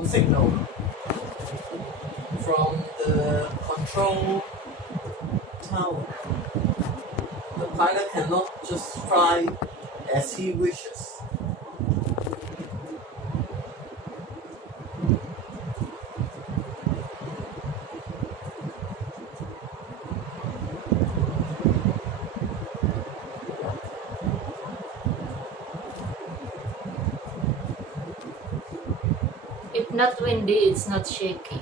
signal from the control tower. The pilot cannot just fly as he wishes. If not windy, it's not shaky.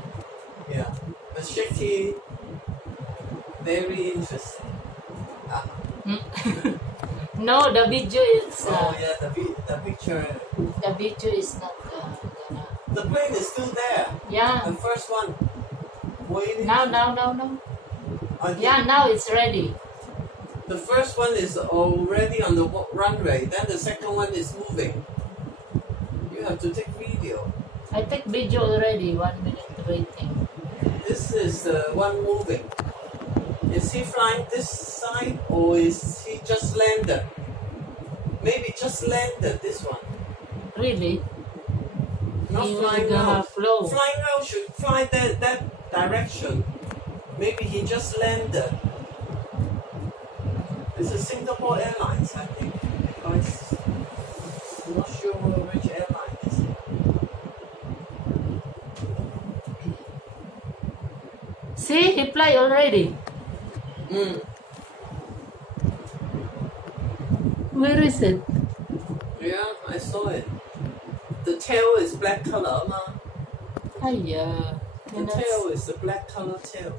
Yeah, but shaky, very interesting. No, the video is. Oh yeah, the picture. The video is not gonna. The plane is still there. Yeah. The first one. Waiting. Now. Yeah, now it's ready. The first one is already on the runway. Then the second one is moving. You have to take video. I take video already. 1 minute waiting. This is the one moving. Is he flying this side or is he just landed? Maybe just landed this one. Really? Not He flying will out. flow. Flying out should fly that direction. Maybe he just landed. It's a Singapore Airlines, I think. I'm not sure which airline is it. See, he fly already. Where is it? Yeah, I saw it. The tail is black color, ma. Yeah. The tail is a black color tail.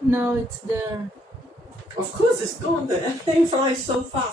No, it's there. Of course it's gone. The airplane flies so fast.